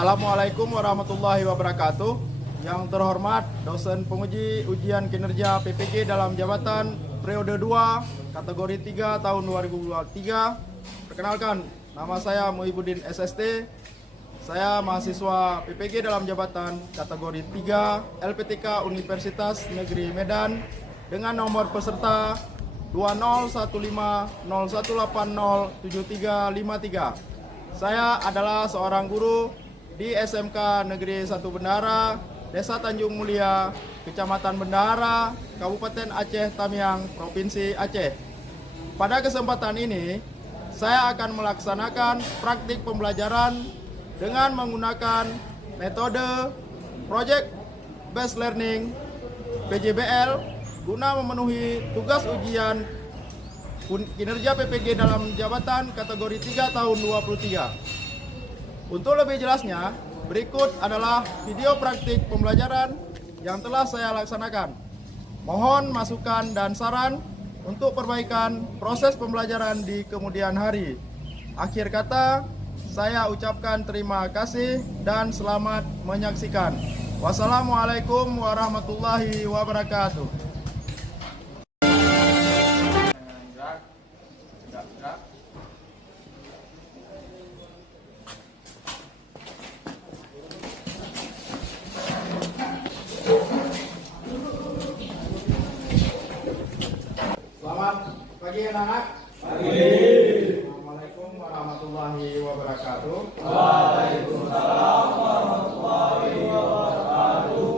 Assalamualaikum warahmatullahi wabarakatuh. Yang terhormat dosen penguji ujian kinerja PPG dalam jabatan periode 2 kategori 3 tahun 2023. Perkenalkan, nama saya Muhibbuddin SST. Saya mahasiswa PPG dalam jabatan kategori 3 LPTK Universitas Negeri Medan dengan nomor peserta 201501807353. Saya adalah seorang guru di SMK Negeri 1 Bendahara, Desa Tanjung Mulia, Kecamatan Bendahara, Kabupaten Aceh Tamiang, Provinsi Aceh. Pada kesempatan ini, saya akan melaksanakan praktik pembelajaran dengan menggunakan metode Project Based Learning PJBL guna memenuhi tugas ujian kinerja PPG dalam jabatan kategori 3 tahun 2023. Untuk lebih jelasnya, berikut adalah video praktik pembelajaran yang telah saya laksanakan. Mohon masukan dan saran untuk perbaikan proses pembelajaran di kemudian hari. Akhir kata, saya ucapkan terima kasih dan selamat menyaksikan. Wassalamualaikum warahmatullahi wabarakatuh. Selamat pagi anak-anak. Pagi. Assalamualaikum warahmatullahi wabarakatuh. Waalaikumsalam warahmatullahi wabarakatuh.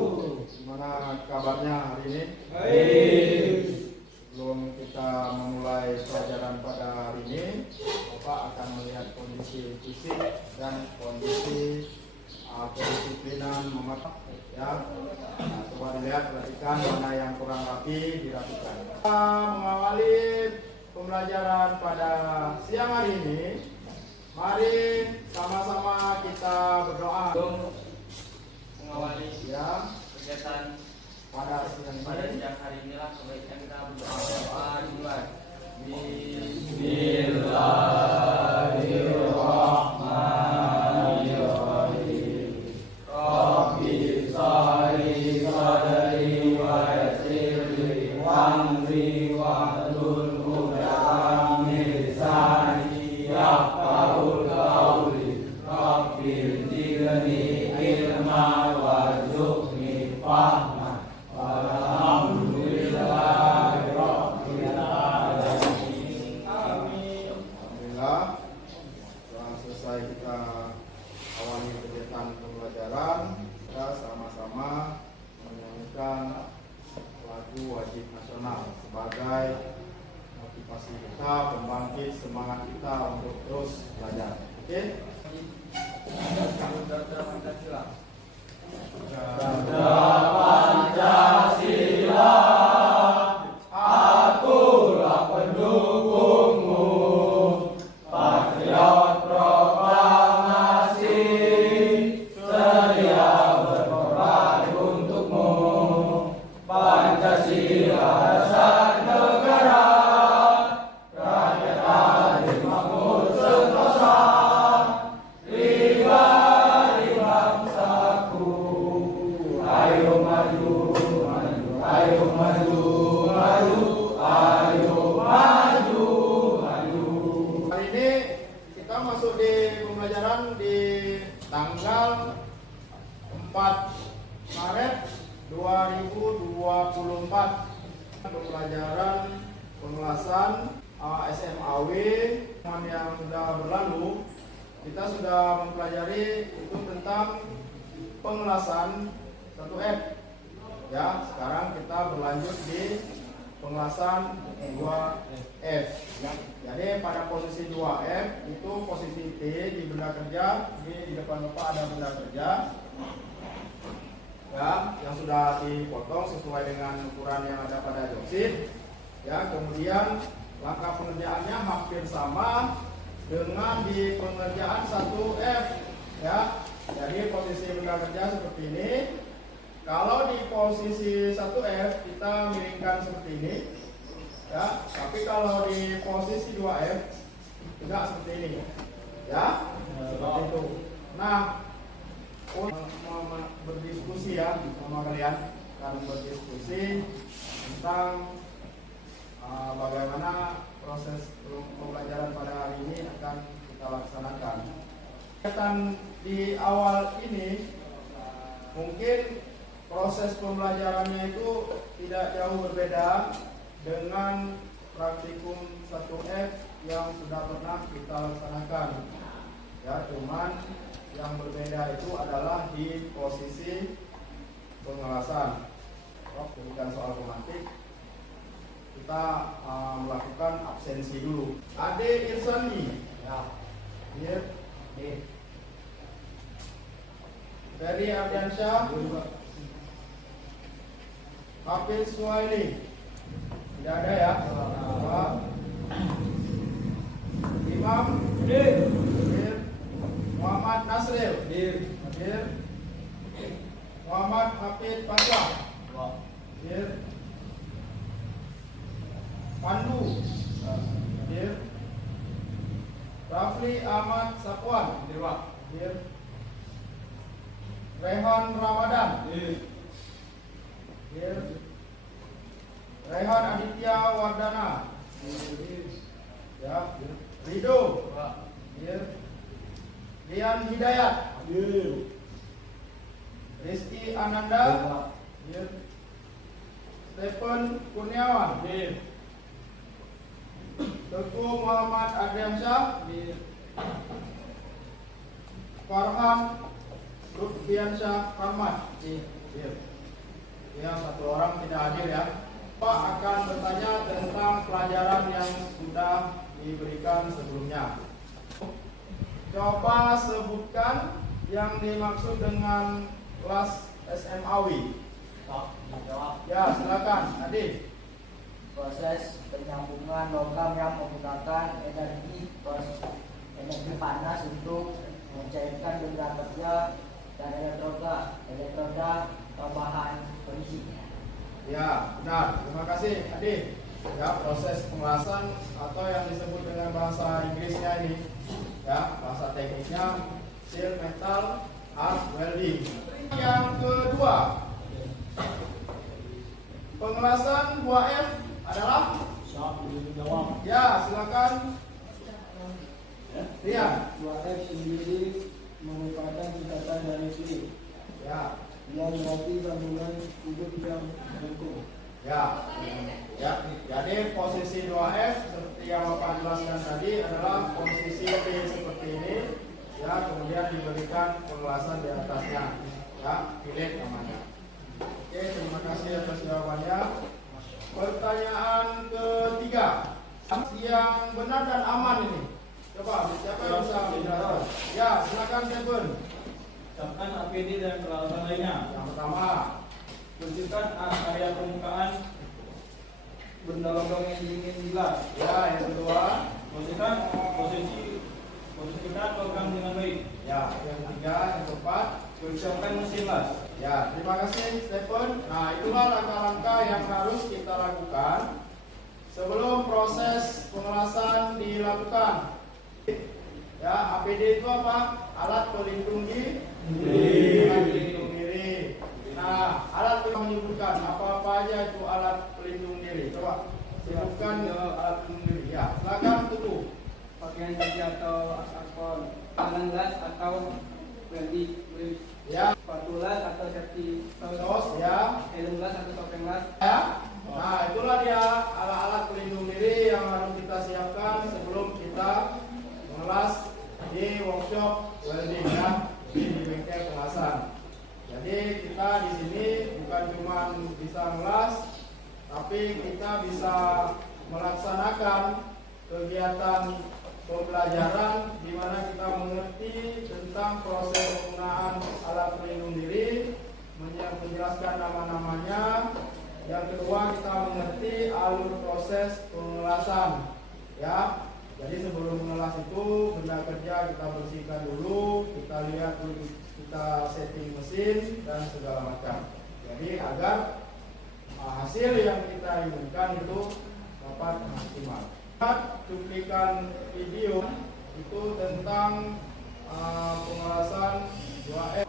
Gimana kabarnya hari ini? Baik. Sebelum kita memulai pelajaran pada hari ini, Bapak akan melihat kondisi fisik dan kondisi kedisiplinan mematah ya. Nah, coba dilihat, perhatikan mana yang kurang rapi, dirapikan. Kita mengawali pembelajaran pada siang hari ini. Mari sama-sama kita berdoa. Mengawali Ya, kegiatan pada siang pada ini. siang hari inilah kebaikan kita berdoa dimulai. Bismillahirrahmanirrahim. Rabbi sholli sadri wa yassirli amri wahlul 'uqdatam min lisani yafqahul qawli. Rabbi zidni ilma warzuqni fahma. Alhamdulillahi rabbil alamin. Amin. Alhamdulillah, setelah selesai kita awali kegiatan pembelajaran, kita sama-sama menyanyikan lagu wajib nasional sebagai motivasi kita, pembangkit semangat kita untuk terus belajar. Oke? Ganda Pancasila. Pancasila, akulah pendukungmu, patriot proklamasi, sedia berkorban untukmu. Pancasila dasar negara, rakyat adil makmur sentosa, pribadi bangsaku. Ayo maju, maju, ayo maju, maju, ayo maju, maju. Hari ini kita masuk di pembelajaran di tanggal 4 Maret 2024. Pembelajaran pengelasan SMAW yang sudah berlalu, kita sudah mempelajari itu tentang pengelasan 1F. Ya, sekarang kita berlanjut di pengelasan 2F. Ya. Jadi pada posisi 2F itu posisi T di benda kerja, di depan Bapak ada benda kerja. Ya, yang sudah dipotong sesuai dengan ukuran yang ada pada joksit. Ya, kemudian langkah pengerjaannya hampir sama dengan di pengerjaan 1F. Ya, jadi posisi benda kerja seperti ini. Kalau di posisi 1F kita miringkan seperti ini, ya. Tapi kalau di posisi 2F tidak seperti ini, ya. Seperti itu. Nah, berdiskusi ya sama kalian, akan berdiskusi tentang bagaimana proses pembelajaran pada hari ini akan kita laksanakan. Kegiatan di awal ini mungkin proses pembelajarannya itu tidak jauh berbeda dengan praktikum 1F yang sudah pernah kita laksanakan. Ya, cuman yang berbeda itu adalah di posisi pengelasan. Bukan soal tematik, kita melakukan absensi dulu. Ade Irsani, ya, Ferry Ardiansyah, Hafiz Suhaili, tidak ada ya. Imam Muhammad Nasril, Muhammad Hafid Patwa, Pandu, Rafli Ahmad Sapwan, Rehan Ramadan, Rehan Aditya Wardana, ya, Rido, Rian Hidayat, Rizky Ananda, Stephen Kurniawan, Teguh Muhammad Adriansyah, Farhan Lutfiansyah Ahmad. Ya, satu orang tidak hadir ya. Pak akan bertanya tentang pelajaran yang sudah diberikan sebelumnya. Coba sebutkan yang dimaksud dengan kelas SMAwi. Ya, silakan, Adi. Proses penyambungan logam yang menggunakan energi panas untuk mencairkan benda kerja dan elektroda tambahan kondisi. Ya, benar. Terima kasih, Adi. Ya, proses pengelasan atau yang disebut dengan bahasa Inggrisnya ini, ya, bahasa tekniknya steel metal arc welding. Yang kedua, pengelasan buah F adalah? Ya, silakan. Rian. Buah F sendiri merupakan singkatan dari fluid. Ya. Yang berarti sambungan hidup yang melengkung. Ya. Ya. Jadi posisi 2F seperti yang Bapak jelaskan tadi adalah posisi P seperti ini. Ya, kemudian diberikan pengelasan di atasnya. Ya, fillet namanya. Oke, terima kasih atas jawabannya. Pertanyaan ketiga, yang benar dan aman ini. Coba, siapa yang bisa menjawab? Ya, silakan Stephen. Siapkan APD dan peralatan lainnya. Yang pertama, Bersihkan area permukaan benda logam yang ingin dilas. ya, yang kedua, Posisikan logam dengan baik. ya, yang ketiga, yang keempat. Persiapkan mesin las. Ya, terima kasih Stephen. Nah, itulah langkah-langkah yang harus kita lakukan sebelum proses pengelasan dilakukan. Ya, APD itu apa? Alat pelindung diri. Alat pelindung diri. Nah, alat yang menyebutkan apa-apa aja itu alat pelindung diri. Coba sebutkan alat pelindung diri. Ya, silakan Tutu. Pakaian kerja atau asapon, tangan gas atau welding, Ya, sepatu las atau safety sos ya. helm las atau topeng las. Ya. Nah, itulah dia alat-alat pelindung diri yang harus kita siapkan sebelum kita mengelas di workshop welding ya, di bengkel pengelasan. Jadi kita di sini bukan cuma bisa ngelas, tapi kita bisa melaksanakan kegiatan pembelajaran di mana kita mengerti tentang proses penggunaan alat pelindung diri, menjelaskan nama-namanya. Yang kedua, kita mengerti alur proses pengelasan. Ya, jadi sebelum mengelas itu benda kerja kita bersihkan dulu, kita lihat dulu, kita setting mesin dan segala macam. Jadi agar hasil yang kita inginkan itu dapat maksimal. Cuplikan video itu tentang pengelasan 2F.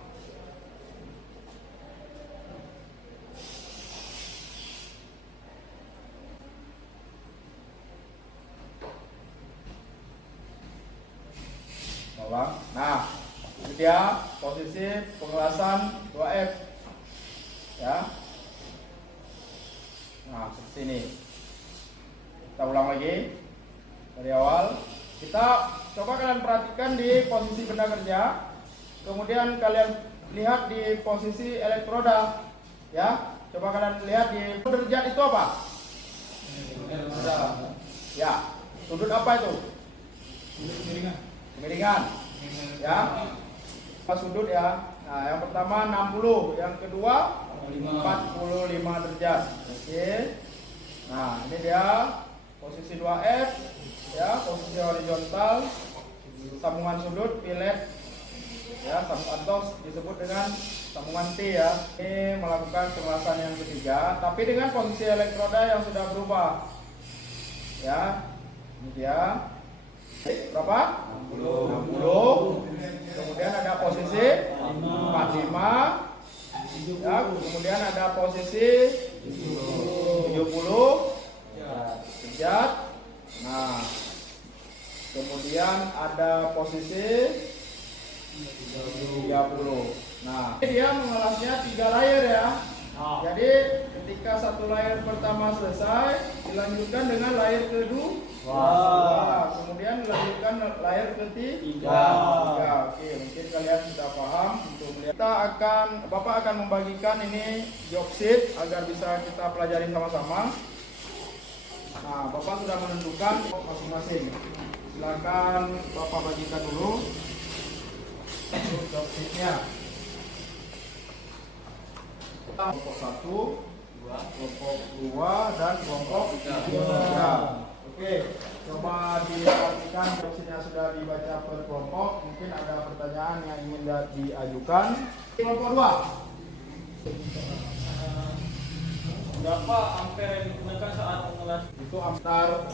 ulang. Nah, ini dia posisi pengelasan 2F. Ya. Nah, seperti ini. Kita ulang lagi dari awal. Kita coba kalian perhatikan di posisi benda kerja. Kemudian kalian lihat di posisi elektroda. Ya. Coba kalian lihat di derajat itu apa? Ya. Sudut apa itu? Kemiringan. Ya. Apa sudut ya? Nah, yang pertama 60, yang kedua 45 derajat. Oke. Nah, ini dia posisi 2F ya, posisi horizontal, sambungan sudut pilet ya, atau disebut dengan sambungan T ya. Ini melakukan pengelasan yang ketiga, tapi dengan posisi elektroda yang sudah berubah. Ya. Ini dia. Berapa? 60. Kemudian ada posisi 45. Ya, kemudian ada posisi 70 derajat. Nah, kemudian ada posisi 30. Nah, ini dia mengelasnya 3 layer ya. Jadi ketika satu layer pertama selesai, dilanjutkan dengan layer kedua. Kemudian dilanjutkan layer ketiga. Oke, mungkin kalian sudah paham untuk melihat. Bapak akan membagikan ini job sheet agar bisa kita pelajari sama-sama. Nah, Bapak sudah menentukan masing-masing. Silakan Bapak bagikan dulu job sheetnya. Kelompok 1, kelompok 2, dan kelompok 3. Oke, coba diperhatikan opsinya sudah dibaca per kelompok. Mungkin ada pertanyaan yang ingin diajukan. Kelompok 2. Berapa ampere yang digunakan saat mengelas? Itu ampere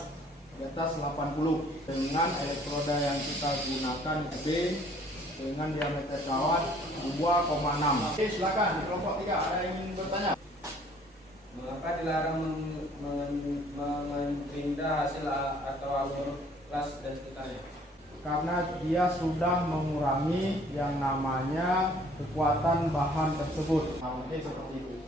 di atas 80 dengan elektroda yang kita gunakan B dengan diameter kawat 2,6. Oke, silakan di kelompok 3 ada yang ingin bertanya. Mengapa dilarang mengerinda hasil atau alur kelas dan sekitarnya? Karena dia sudah mengurangi yang namanya kekuatan bahan tersebut. Nah, mungkin seperti itu.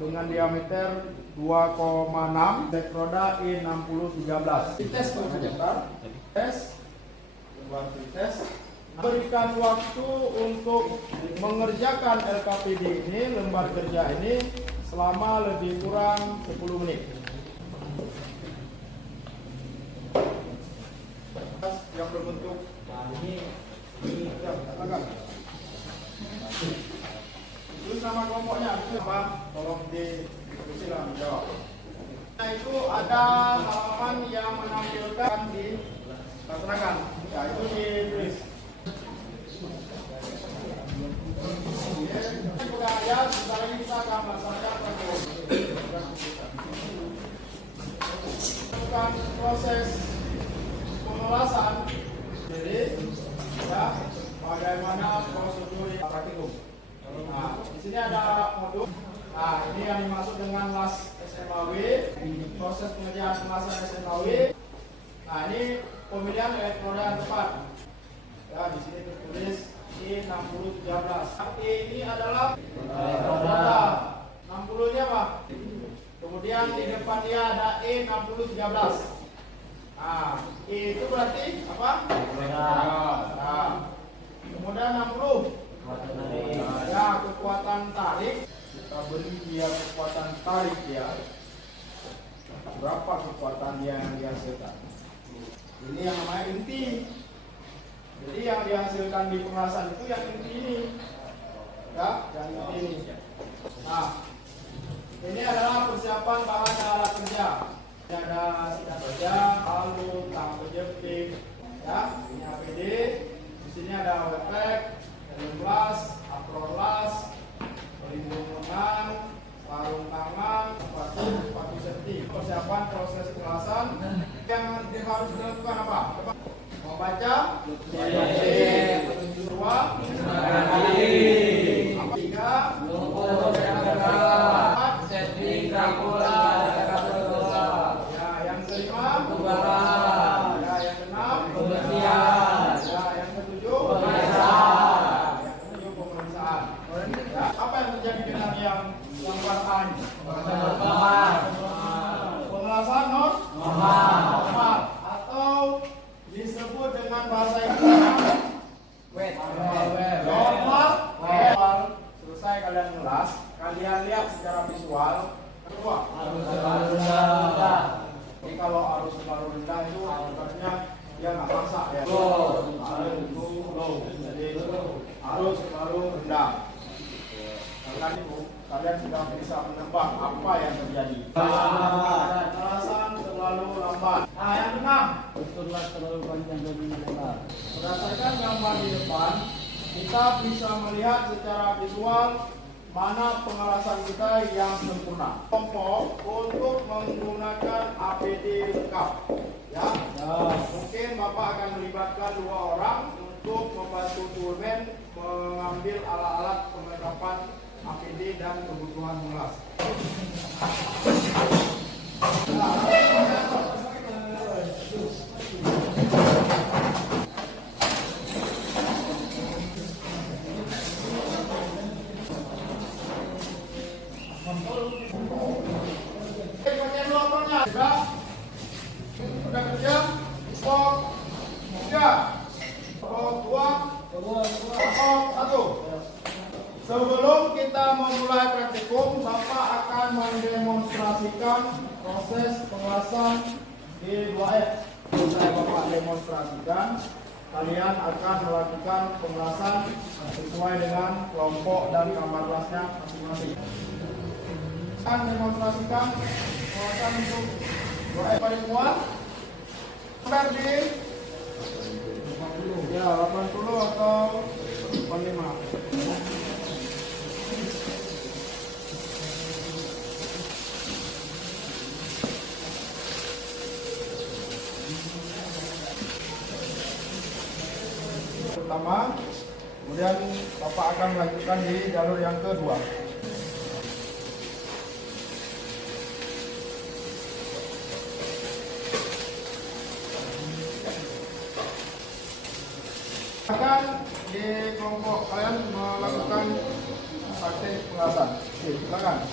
Dengan diameter 2,6, elektroda E6013. Tes sebentar. Tes. Berikan waktu untuk mengerjakan LKPD ini, lembar kerja ini, selama lebih kurang 10 menit. Yang berbentuk ini ya, katakan. Itu nama kelompoknya apa? Tolong disilakan jawab. Nah, itu ada halaman yang menampilkan di laksanakan. Ya, itu ditulis. Sudah ya, sebentar lagi kita akan melaksanakan proses pengelasan. Jadi, ya, bagaimana prosedur praktikum. Nah, di sini ada modul. Nah, ini yang dimaksud dengan las SMAW, proses pengerjaan pengelasan SMAW. Nah, ini pemilihan elektroda yang tepat. Ya, di sini tertulis E6013. Ini adalah elektroda. 60-nya apa? Kemudian di depan dia ada E6013. Nah, E itu berarti apa? Nah, kemudian 60. Ya, kekuatan tarik. Kita beri dia kekuatan tarik dia. Berapa kekuatan yang dihasilkan? Ini yang namanya inti. Jadi yang dihasilkan di pengelasan itu yang inti ini. Ya, yang inti ini. Nah, ini adalah persiapan bahan dan alat kerja. Ini ada sikat kerja, palu, tang penjepit, ya, ini APD. Di sini ada wetpack, helm las, apron las, pelindung lengan, sarung tangan, sepatu safety. Persiapan proses pengelasan yang harus dilakukan apa? Membaca, petunjuk ruang, tiga, ya, yang kelima, ya, yang keenam, apa ini? Normal. Pengelasan normal atau disebut dengan bahasa Inggris Wet. normal. Selesai kalian mengulas, kalian lihat secara visual. Kedua, jadi kalau arus terlalu rendah itu artinya dia nggak masak ya. Jadi arus terlalu rendah. Karena itu kalian sudah bisa menebak apa yang terjadi. Pengelasan terlalu lambat. Nah, yang keenam, berdasarkan gambar di depan, kita bisa melihat secara visual mana pengelasan kita yang sempurna. Kelompok untuk menggunakan APD lengkap. Ya. Mungkin Bapak akan melibatkan 2 orang untuk membantu Turmen mengambil alat-alat perlengkapan APD dan kebutuhan mengelas. Sudah kerja? Stop 3, stop 2, stop 1. Sebelum kita memulai praktikum, Bapak akan mendemonstrasikan proses pengelasan di 2F. Setelah Bapak demonstrasikan, kalian akan melakukan pengelasan sesuai dengan kelompok dan kamar kelasnya masing-masing. Akan demonstrasikan pengelasan untuk 2F paling kuat. Sampai di 80 atau 85. Pertama, kemudian Bapak akan melanjutkan di jalur yang kedua. Akan di kelompok kalian melakukan praktik pengelasan. Oke, silakan.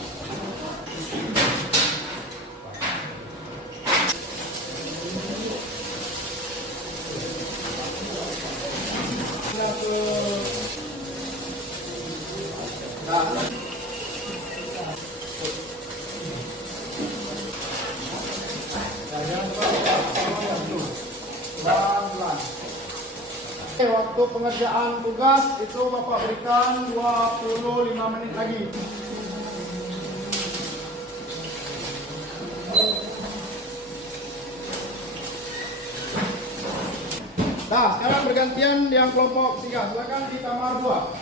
Waktu pengerjaan tugas itu Bapak berikan 25 menit lagi. Nah, sekarang bergantian yang kelompok 3. Silakan di kamar 2.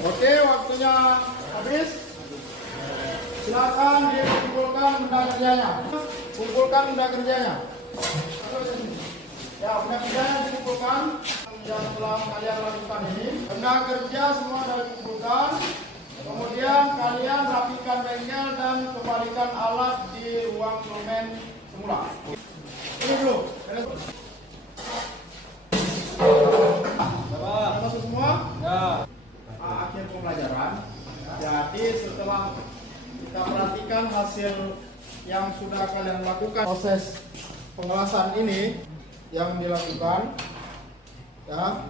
Oke, waktunya habis. Silakan dikumpulkan benda kerjanya. Kumpulkan benda kerjanya. Ya, benda kerjanya dikumpulkan. Yang telah kalian lakukan ini, benda kerja semua sudah dikumpulkan. Kemudian kalian rapikan bengkel dan kembalikan alat di ruang Turmen semula. Ini dulu. Masuk semua? Ya. Akhir pembelajaran. Jadi setelah kita perhatikan hasil yang sudah kalian lakukan, proses pengelasan ini yang dilakukan, ya,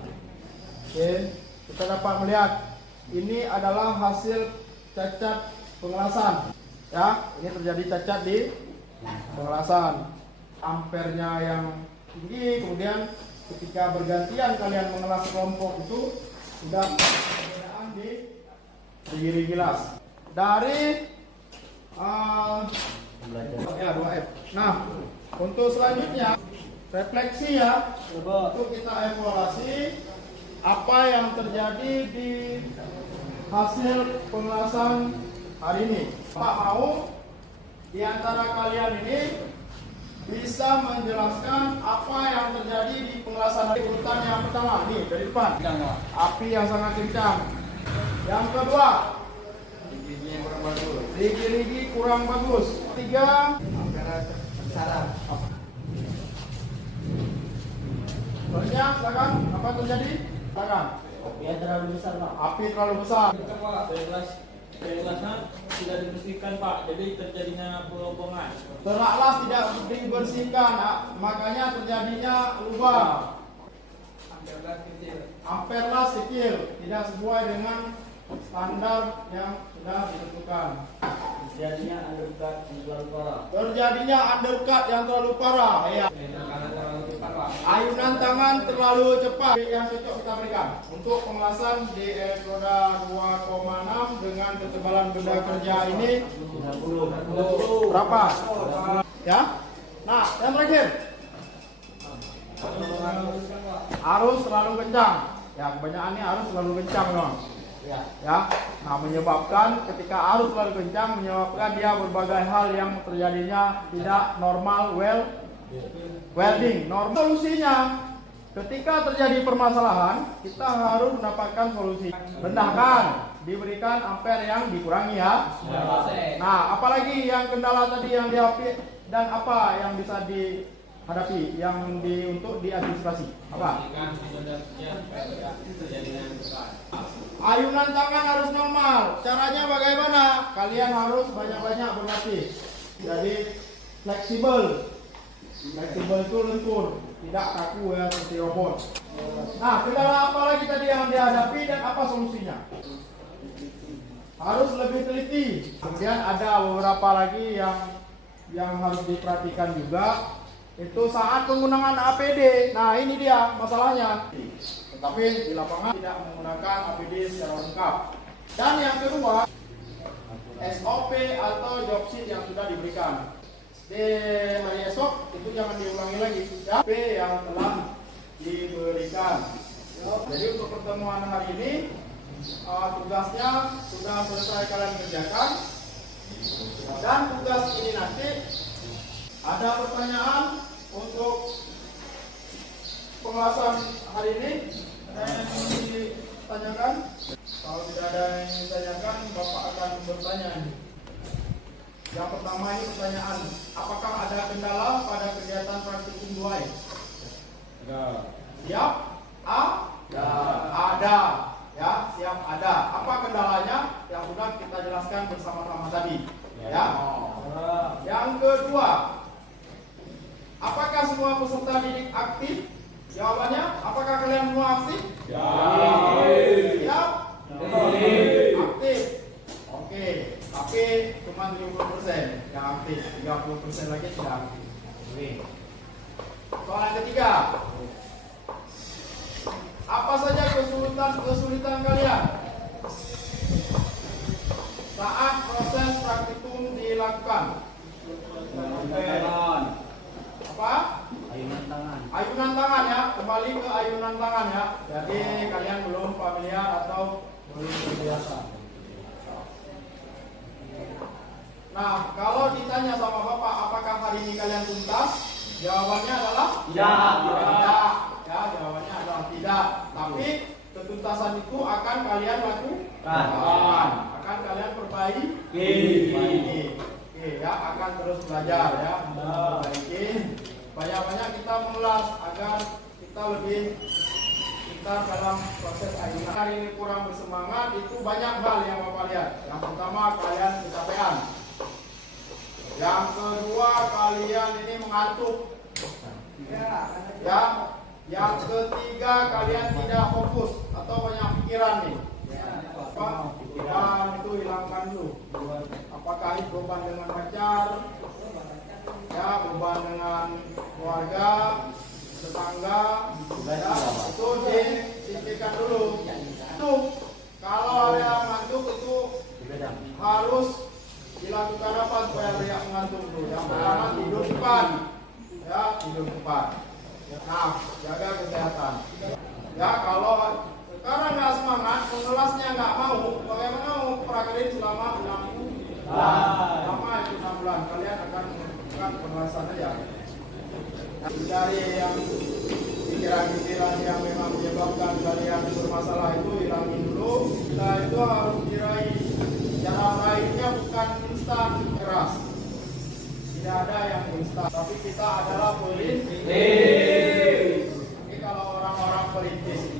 oke, kita dapat melihat ini adalah hasil cacat pengelasan. Ya, ini terjadi cacat di pengelasan. Ampernya yang tinggi, kemudian ketika bergantian kalian mengelas kelompok itu sudah perbedaan di gigi gilas dari 2F. Nah, untuk selanjutnya refleksi ya, untuk kita evaluasi apa yang terjadi di hasil pengelasan hari ini. Pak mau di antara kalian ini bisa menjelaskan apa yang terjadi di pengelasan urutan yang pertama nih dari depan, api yang sangat kencang. Yang kedua, rigi kurang bagus. Tiga, terjadi? Tangan. Ya terlalu besar Pak. Api terlalu besar. Perlasnya tidak dibersihkan Pak, jadi terjadinya pelobongan. Teraklas tidak dibersihkan, makanya terjadinya lubang. Amperlas kecil. Amperlas kecil, tidak sesuai dengan standar yang sudah ditentukan. Jadinya undercut yang terlalu parah. Terjadinya undercut yang terlalu parah. Ya. Karena terlalu cepat Pak. Ayunan tangan terlalu cepat. Yang cocok kita berikan untuk pengelasan di roda 2,6 dengan ketebalan benda kerja ini 30. berapa? Ya. Nah, yang terakhir arus terlalu kencang. Ya, kebanyakan ini arus terlalu kencang, dong. Ya. Ya. Nah, menyebabkan ketika arus terlalu kencang menyebabkan dia berbagai hal yang terjadinya tidak normal welding. Normal solusinya ketika terjadi permasalahan kita harus mendapatkan solusi. Bendahkan, diberikan ampere yang dikurangi ya. Nah, apalagi yang kendala tadi yang dihadapi dan apa yang bisa dihadapi yang untuk diantisipasi? Apa? Ayunan tangan harus normal. Caranya bagaimana? Kalian harus banyak-banyak berlatih. Jadi fleksibel. Fleksibel itu lentur, tidak kaku ya seperti robot. Nah, kendala apa lagi tadi yang dihadapi dan apa solusinya? Harus lebih teliti. Kemudian ada beberapa lagi yang harus diperhatikan juga. Itu saat penggunaan APD. Nah, ini dia masalahnya. Tetapi di lapangan tidak menggunakan APD secara lengkap. Dan yang kedua, SOP atau job sheet yang sudah diberikan. Di hari esok itu jangan diulangi lagi. SOP yang telah diberikan. Jadi untuk pertemuan hari ini tugasnya sudah selesai kalian kerjakan. Dan tugas ini nanti ada pertanyaan untuk pengelasan hari ini. Ada yang ingin ditanyakan? Kalau tidak ada yang ditanyakan, Bapak akan bertanya. Yang pertama ini pertanyaan, apakah ada kendala pada kegiatan praktikum 2 ini? Siap? Ada. Ya, siap ada. Apa kendalanya? Yang sudah kita jelaskan bersama-sama tadi. Ya. Yang kedua, apakah semua peserta didik aktif? Jawabannya, apakah kalian semua aktif? Siap? Aktif. Oke, tapi cuma 70% yang aktif, 30% lagi tidak aktif. Oke. Soal yang ketiga, apa saja kesulitan kalian saat proses praktikum dilakukan? Apa? Ayunan tangan ya, kembali ke ayunan tangan ya. Jadi kalian belum familiar atau belum terbiasa. Nah, kalau ditanya sama Bapak, apakah hari ini kalian tuntas? Jawabannya adalah tidak. Ya, jawabannya adalah tidak. Tapi ketuntasan itu akan kalian lakukan. Akan kalian perbaiki. Oke, ya, akan terus belajar ya, memperbaiki. Banyak-banyak kita mengulas agar kita lebih pintar dalam proses ayunan. Hari ini kurang bersemangat, itu banyak hal yang Bapak lihat. Yang pertama, kalian kecapean. Yang kedua, kalian ini mengantuk. Ya. Yang ketiga, kalian tidak fokus atau banyak pikiran nih. Dan itu hilangkan dulu. Apakah itu beban dengan pacar, ya, beban dengan keluarga, tetangga, ya, itu disingkirkan dulu. Itu kalau ada ngantuk itu harus dilakukan apa supaya tidak mengantuk dulu. Yang pertama, tidur cepat, ya, tidur cepat. Nah, jaga kesehatan. Ya, kalau sekarang nggak semangat, mengelasnya nggak mau, bagaimana mau praktekin selama 6 bulan? Lama itu 6 bulan, kalian akan melakukan pengelasan aja. Dari yang pikiran-pikiran yang memang menyebabkan kalian bermasalah itu hilangin dulu. Nah, itu harus diraih. Cara meraihnya bukan instan keras. Tidak ada yang instan, tapi kita adalah perintis. Jadi kalau orang-orang perintis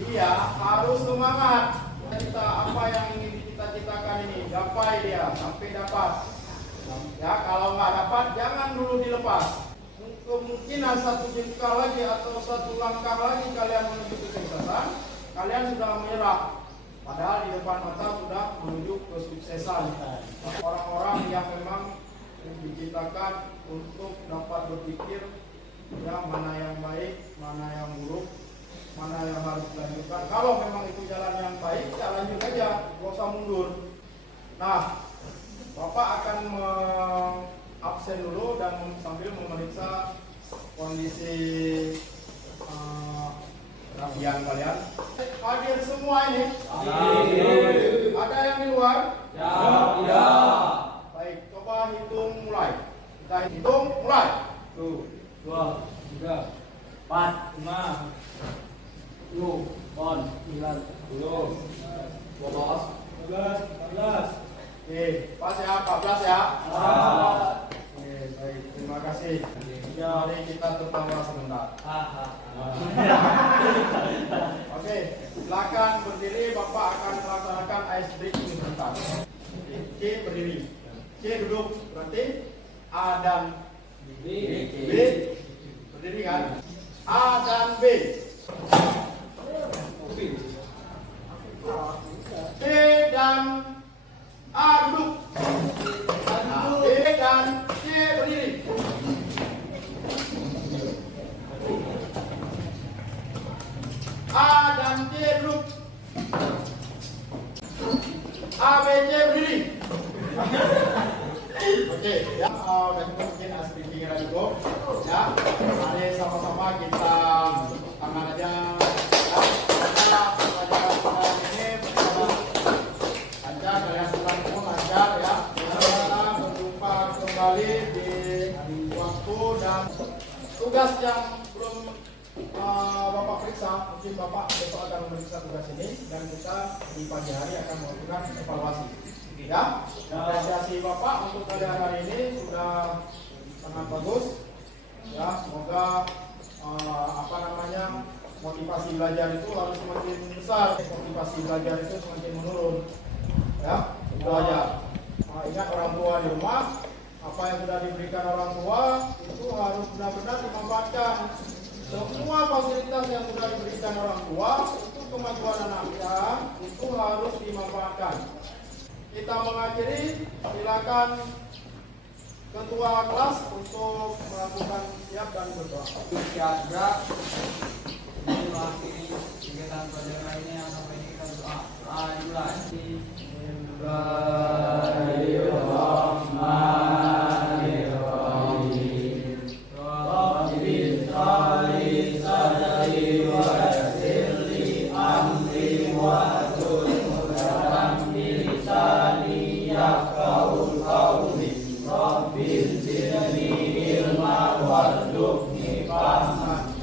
dia harus semangat. Kita apa yang ingin dicita-citakan ini gapai dia sampai dapat. Ya, kalau nggak dapat jangan dulu dilepas. Kemungkinan satu jengkal lagi atau satu langkah lagi kalian menuju kesuksesan, kalian sudah menyerah. Padahal di depan mata sudah menuju kesuksesan. Orang-orang yang memang diciptakan untuk dapat berpikir ya mana yang baik, mana yang buruk, mana yang harus dilanjutkan. Kalau memang itu jalan yang baik, ya lanjut aja, gak usah mundur. Nah, Bapak akan absen dulu dan sambil memeriksa kondisi latihan kalian. Hadir semua ini? Ada yang di luar? Ya. Baik, coba hitung mulai. Kita hitung mulai. 1, 2, 3, 4, 5, 10, 9, 10, 12, 12, 14. Oke, pas ya, 14 ya. Ah. Oke, baik, terima kasih. Mari kita tertawa sebentar. Oke, silakan berdiri. Bapak akan melaksanakan ice breaking sebentar. C berdiri, C duduk. Berarti A dan B berdiri kan? A dan B. C dan A duduk. B dan C berdiri. A dan C duduk. A, B, C berdiri. Oke, ya, dan mungkin asli pikiran cukup. Ya, mari sama-sama kita tangan aja. Ya, karena pelajaran ini lancar, kalian pulang pun lancar ya. Kita berjumpa kembali di waktu dan tugas yang belum Bapak periksa, mungkin Bapak besok akan memeriksa tugas ini dan kita di pagi hari akan melakukan evaluasi. Ya, apresiasi Bapak untuk kalian hari ini sudah sangat bagus. Ya, semoga motivasi belajar itu harus semakin besar, motivasi belajar itu semakin menurun. Ya, itu aja. Ingat orang tua di rumah, apa yang sudah diberikan orang tua itu harus benar-benar dimanfaatkan. Semua fasilitas yang sudah diberikan orang tua itu kemajuan anaknya itu harus dimanfaatkan. Kita mengakhiri, silakan ketua kelas untuk melakukan siap dan berdoa. siap gerak. Ini mengakhiri kegiatan pelajaran ini yang sampai ini kita berdoa. Mulai. Rabbil zidni ilman warzuqni fahman.